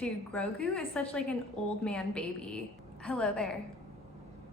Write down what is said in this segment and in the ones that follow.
Dude, Grogu is such like an old man baby. Hello there.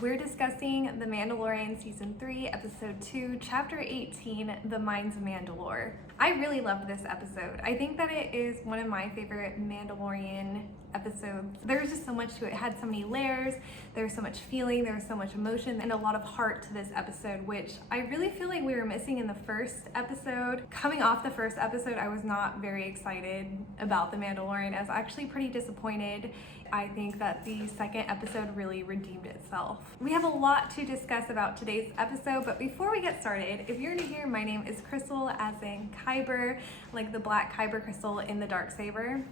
We're discussing The Mandalorian Season 3, Episode 2, Chapter 18, The Mines of Mandalore. I really loved this episode. I think that it is one of my favorite Mandalorian episodes. There's just so much to it. It had so many layers, there was so much feeling, there was so much emotion, and a lot of heart to this episode, which I really feel like we were missing in the first episode. Coming off the first episode, I was not very excited about The Mandalorian. I was actually pretty disappointed. I think that the second episode really redeemed itself. We have a lot to discuss about today's episode, but before we get started, if you're new here, my name is Crystal, as in Kyber, like the black Kyber crystal in the Darksaber.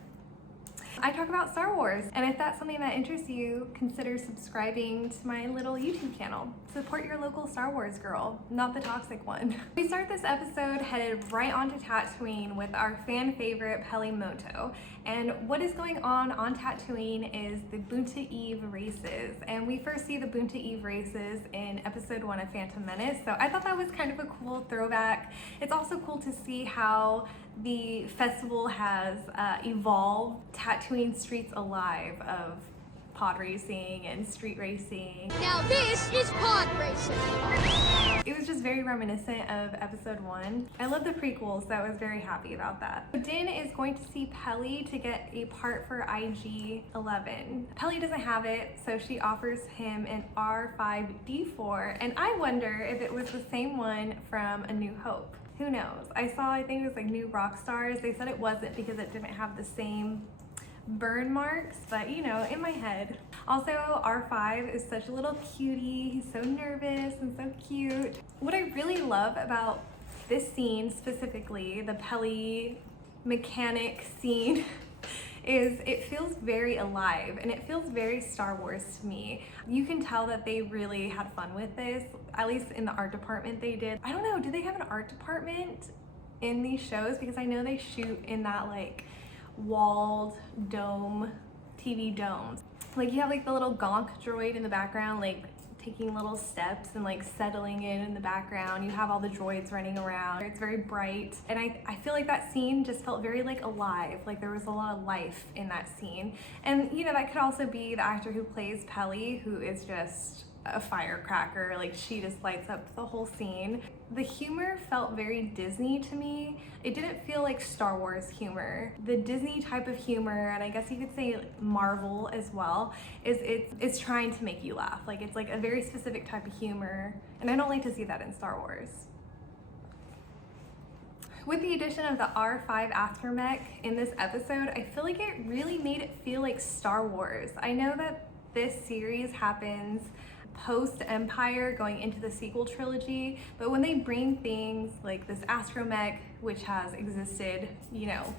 I talk about Star Wars, and if that's something that interests you, consider subscribing to my little YouTube channel. Support your local Star Wars girl, not the toxic one. We start this episode headed right onto Tatooine with our fan favorite Peli, and what is going on Tatooine is the Bunta Eve races, and we first see the Bunta Eve races in episode 1 of Phantom Menace, so I thought that was kind of a cool throwback. It's also cool to see how the festival has evolved Tatooine streets alive of pod racing and street racing. Now this is pod racing. It was just very reminiscent of episode 1. I love the prequels, so I was very happy about that. Din is going to see Peli to get a part for IG-11. Peli doesn't have it, so she offers him an R5-D4, and I wonder if it was the same one from A New Hope. Who knows? I think it was like New Rock Stars. They said it wasn't because it didn't have the same burn marks, but you know, in my head. Also, R5 is such a little cutie. He's so nervous and so cute. What I really love about this scene specifically, the Peli mechanic scene, is it feels very alive and it feels very Star Wars to me. You can tell that they really had fun with this, at least in the art department they did. I don't know, do they have an art department in these shows? Because I know they shoot in that like walled dome, TV domes. Like you have like the little gonk droid in the background, like taking little steps and like settling in the background. You have all the droids running around. It's very bright. And I feel like that scene just felt very like alive. Like there was a lot of life in that scene. And you know, that could also be the actor who plays Peli, who is just a firecracker. Like she just lights up the whole scene. The humor felt very Disney to me. It didn't feel like Star Wars humor. The Disney type of humor, and I guess you could say Marvel as well, is it's trying to make you laugh. Like it's like a very specific type of humor, and I don't like to see that in Star Wars. With the addition of the R5 astromech in this episode, I feel like it really made it feel like Star Wars. I know that this series happens post-Empire going into the sequel trilogy, but when they bring things like this astromech, which has existed, you know,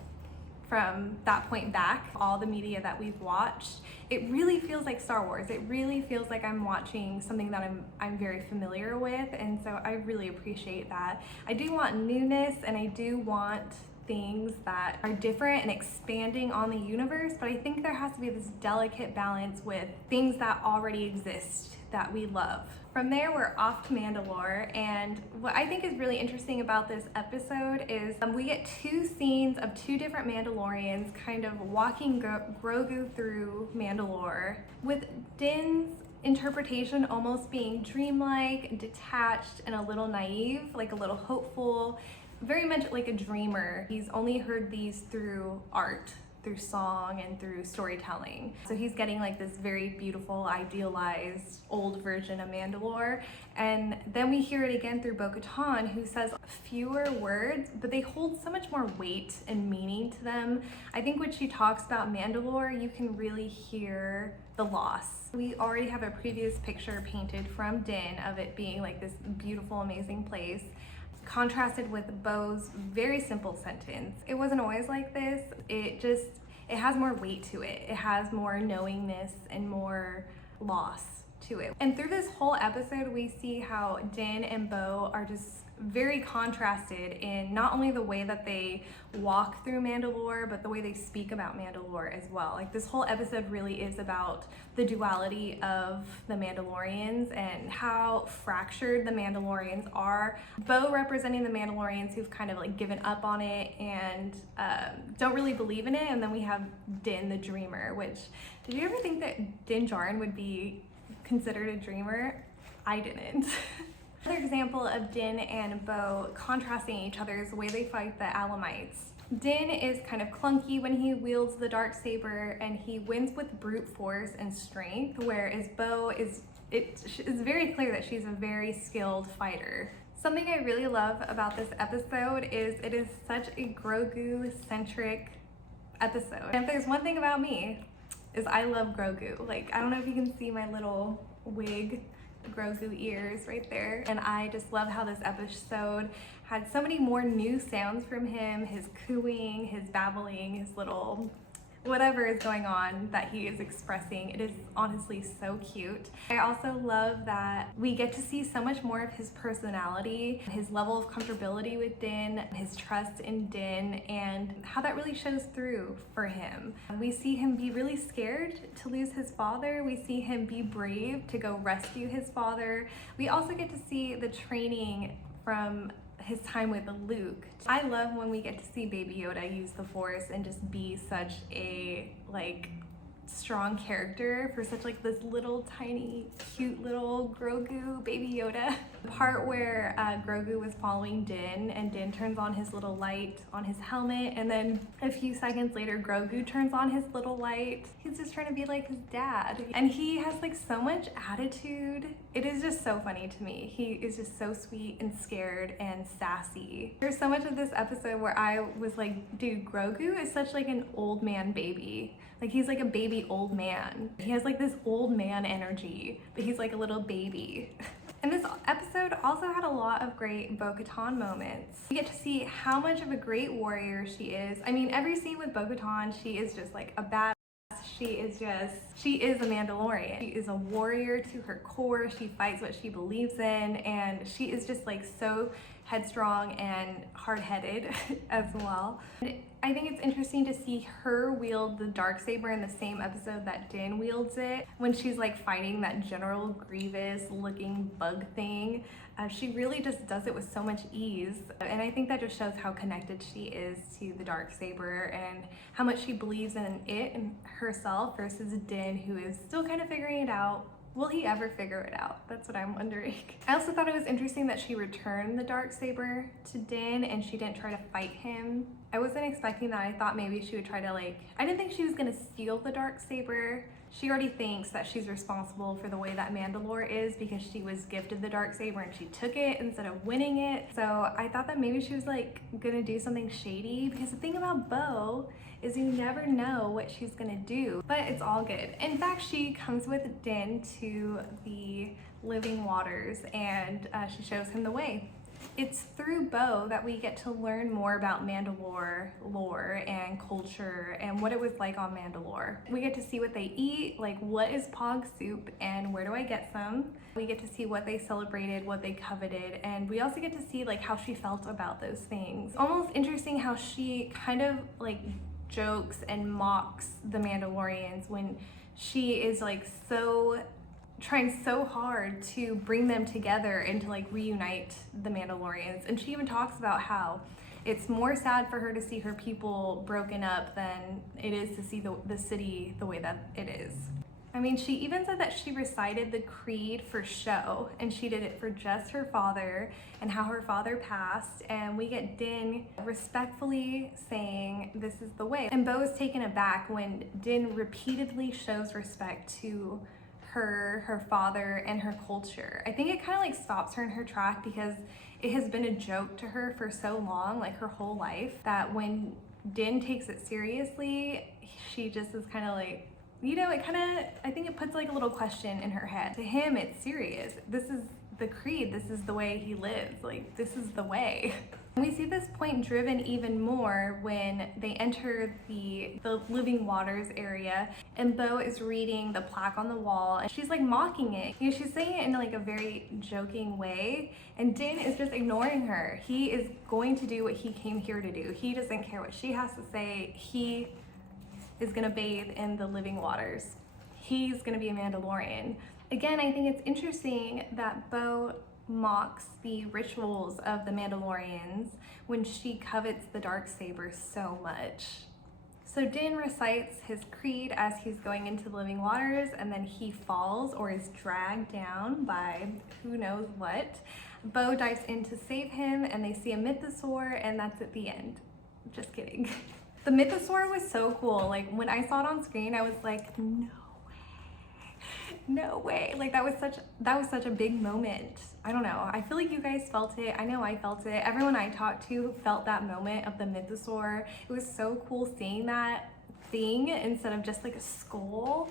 from that point back, all the media that we've watched, it really feels like Star Wars. It really feels like I'm watching something that I'm very familiar with, and so I really appreciate that. I do want newness, and I do want things that are different and expanding on the universe, but I think there has to be this delicate balance with things that already exist that we love. From there, we're off to Mandalore, and what I think is really interesting about this episode is we get two scenes of two different Mandalorians kind of walking Grogu through Mandalore, with Din's interpretation almost being dreamlike, detached, and a little naive, like a little hopeful, very much like a dreamer. He's only heard these through art, through song, and through storytelling. So he's getting like this very beautiful, idealized, old version of Mandalore. And then we hear it again through Bo-Katan, who says fewer words, but they hold so much more weight and meaning to them. I think when she talks about Mandalore, you can really hear the loss. We already have a previous picture painted from Din of it being like this beautiful, amazing place, contrasted with Bo's very simple sentence. It wasn't always like this. It has more weight to it. It has more knowingness and more loss to it. And through this whole episode, we see how Din and Bo are just very contrasted in not only the way that they walk through Mandalore, but the way they speak about Mandalore as well. Like this whole episode really is about the duality of the Mandalorians and how fractured the Mandalorians are. Bo representing the Mandalorians who've kind of like given up on it and don't really believe in it. And then we have Din the dreamer, which, did you ever think that Din Djarin would be considered a dreamer? I didn't. Another example of Din and Bo contrasting each other is the way they fight the Alamites. Din is kind of clunky when he wields the darksaber, and he wins with brute force and strength, whereas Bo is very clear that she's a very skilled fighter. Something I really love about this episode is it is such a Grogu-centric episode. And if there's one thing about me, is I love Grogu. Like, I don't know if you can see my little wig Grogu ears right there, and I just love how this episode had so many more new sounds from him, his cooing, his babbling, his little whatever is going on that he is expressing. It is honestly so cute. I also love that we get to see so much more of his personality, his level of comfortability with Din, his trust in Din, and how that really shows through for him. We see him be really scared to lose his father. We see him be brave to go rescue his father. We also get to see the training from his time with Luke. I love when we get to see Baby Yoda use the Force and just be such a like strong character for such like this little tiny cute little Grogu Baby Yoda. The part where Grogu was following Din and Din turns on his little light on his helmet, and then a few seconds later Grogu turns on his little light. He's just trying to be like his dad, and he has like so much attitude. It is just so funny to me. He is just so sweet and scared and sassy. There's so much of this episode where I was like, dude, Grogu is such like an old man baby. Like, he's like a baby old man. He has like this old man energy, but he's like a little baby. And this episode also had a lot of great Bo-Katan moments. We get to see how much of a great warrior she is. I mean, every scene with Bo-Katan, she is just like a badass. She is a Mandalorian. She is a warrior to her core. She fights what she believes in, and she is just like so headstrong and hard-headed as well. And I think it's interesting to see her wield the darksaber in the same episode that Din wields it, when she's like fighting that General Grievous looking bug thing. She really just does it with so much ease, and I think that just shows how connected she is to the darksaber and how much she believes in it and herself versus Din, who is still kind of figuring it out. Will he ever figure it out? That's what I'm wondering. I also thought it was interesting that she returned the darksaber to Din and she didn't try to fight him. I wasn't expecting that. I thought maybe she would try to I didn't think she was gonna steal the darksaber. She already thinks that she's responsible for the way that Mandalore is because she was gifted the darksaber and she took it instead of winning it. So I thought that maybe she was like gonna do something shady, because the thing about Bo is you never know what she's gonna do, but it's all good. In fact, she comes with Din to the living waters and she shows him the way. It's through Bo that we get to learn more about Mandalore lore and culture and what it was like on Mandalore. We get to see what they eat, like what is Pog soup and where do I get some? We get to see what they celebrated, what they coveted, and we also get to see like how she felt about those things. Almost interesting how she kind of like jokes and mocks the Mandalorians when she is like trying so hard to bring them together and to like reunite the Mandalorians. And she even talks about how it's more sad for her to see her people broken up than it is to see the city the way that it is. I mean, she even said that she recited the creed for show, and she did it for just her father and how her father passed. And we get Din respectfully saying, "This is the way." And Bo is taken aback when Din repeatedly shows respect to her father, and her culture. I think it kind of like stops her in her track because it has been a joke to her for so long, like her whole life, that when Din takes it seriously, she just is kind of like, you know, it kind of, I think it puts like a little question in her head. To him, it's serious. This is the creed. This is the way he lives. Like, this is the way. We see this point driven even more when they enter the living waters area, and Bo is reading the plaque on the wall, and she's like mocking it. You know, she's saying it in like a very joking way, and Din is just ignoring her. He is going to do what he came here to do. He doesn't care what she has to say. He is gonna bathe in the living waters. He's gonna be a Mandalorian. Again, I think it's interesting that Bo mocks the rituals of the Mandalorians when she covets the darksaber so much. So Din recites his creed as he's going into the living waters, and then he falls or is dragged down by who knows what. Bo dives in to save him, and they see a Mythasaur, and that's at the end. Just kidding. The Mythasaur was so cool. Like when I saw it on screen, I was like, no way. Like that was such a big moment. I don't know. I feel like you guys felt it. I know I felt it. Everyone I talked to felt that moment of the Mythasaur. It was so cool seeing that thing instead of just like a skull.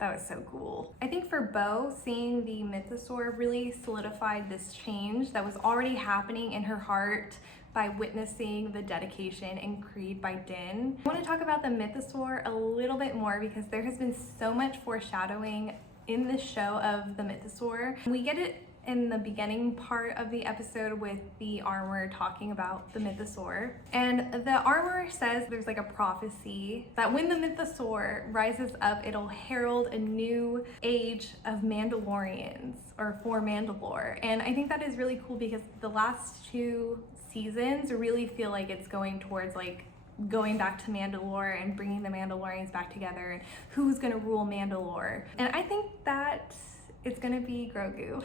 That was so cool. I think for Bo, seeing the Mythasaur really solidified this change that was already happening in her heart by witnessing the dedication and creed by Din. I want to talk about the Mythasaur a little bit more because there has been so much foreshadowing in this show of the Mythasaur. We get it in the beginning part of the episode with the armor talking about the Mythasaur. And the armor says there's like a prophecy that when the Mythasaur rises up, it'll herald a new age of Mandalorians, or for Mandalore. And I think that is really cool because the last two seasons really feel like it's going towards like going back to Mandalore and bringing the Mandalorians back together and who's gonna rule Mandalore. And I think that it's gonna be Grogu.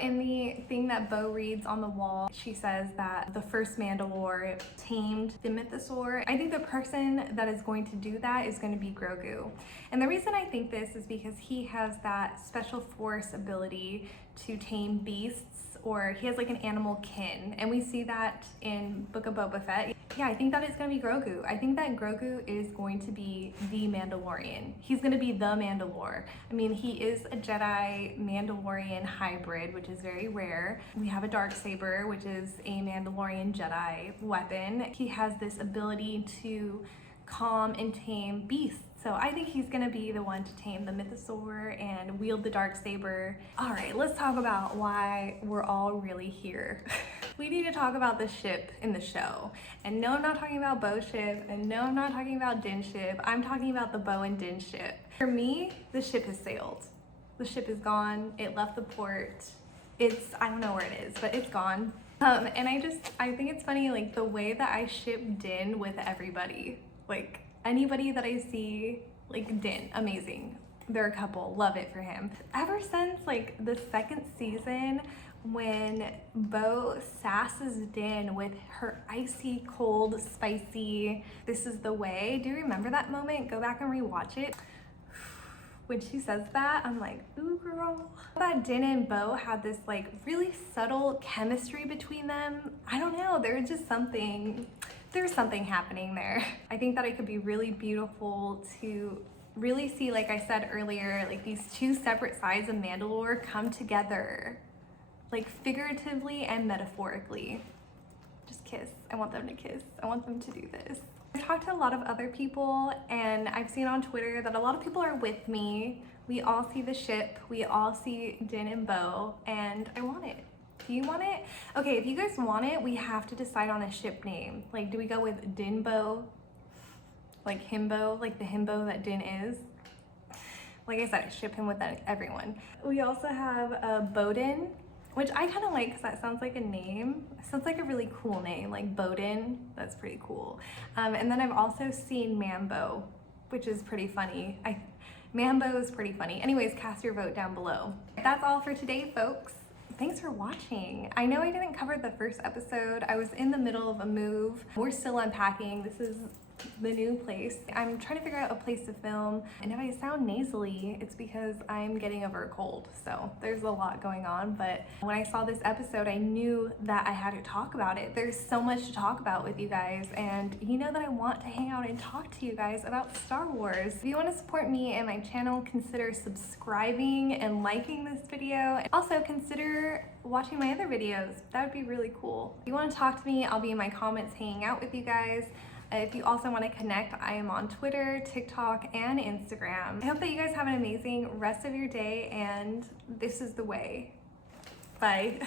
In the thing that Bo reads on the wall, she says that the first Mandalore tamed the Mythasaur. I think the person that is going to do that is going to be Grogu. And the reason I think this is because he has that special force ability to tame beasts, or he has like an animal kin. And we see that in Book of Boba Fett. Yeah, I think that it's going to be Grogu. I think that Grogu is going to be the Mandalorian. He's going to be the Mandalore. I mean, he is a Jedi Mandalorian hybrid, which is very rare. We have a darksaber, which is a Mandalorian Jedi weapon. He has this ability to calm and tame beasts. So I think he's gonna be the one to tame the Mythasaur and wield the darksaber. All right, let's talk about why we're all really here. We need to talk about the ship in the show. And no, I'm not talking about Bo ship, and no, I'm not talking about Din ship. I'm talking about the Bo and Din ship. For me, the ship has sailed. The ship is gone. It left the port. I don't know where it is, but it's gone. And I think it's funny, like the way that I ship Din with everybody. Like anybody that I see, like Din, amazing. They're a couple, love it for him. Ever since like the second season, when Bo sasses Din with her icy cold, spicy, "This is the way." Do you remember that moment? Go back and rewatch it. When she says that, I'm like, ooh girl. That Din and Bo had this like really subtle chemistry between them. I don't know, there's something happening there. I think that it could be really beautiful to really see, like I said earlier, like these two separate sides of Mandalore come together, like figuratively and metaphorically. Just kiss. I want them to kiss. I want them to do this. I've talked to a lot of other people, and I've seen on Twitter that a lot of people are with me. We all see the ship. We all see Din and Bo, and I want it. Do you want it? Okay, if you guys want it, we have to decide on a ship name. Like, do we go with Dinbo? Like himbo, like the himbo that Din is? Like I said, I ship him with everyone. We also have Bowden, which I kind of like because that sounds like a name. It sounds like a really cool name, like Bowden. That's pretty cool. And then I've also seen Mambo, which is pretty funny. Mambo is pretty funny. Anyways, cast your vote down below. That's all for today, folks. Thanks for watching. I know I didn't cover the first episode. I was in the middle of a move. We're still unpacking. This is the new place. I'm trying to figure out a place to film, and if I sound nasally, it's because I'm getting over a cold. So there's a lot going on, but when I saw this episode, I knew that I had to talk about it. There's so much to talk about with you guys, and you know that I want to hang out and talk to you guys about Star Wars. If you want to support me and my channel, consider subscribing and liking this video. Also, consider watching my other videos. That would be really cool. If you want to talk to me, I'll be in my comments hanging out with you guys. If you also want to connect, I am on Twitter, TikTok, and Instagram. I hope that you guys have an amazing rest of your day, and this is the way. Bye.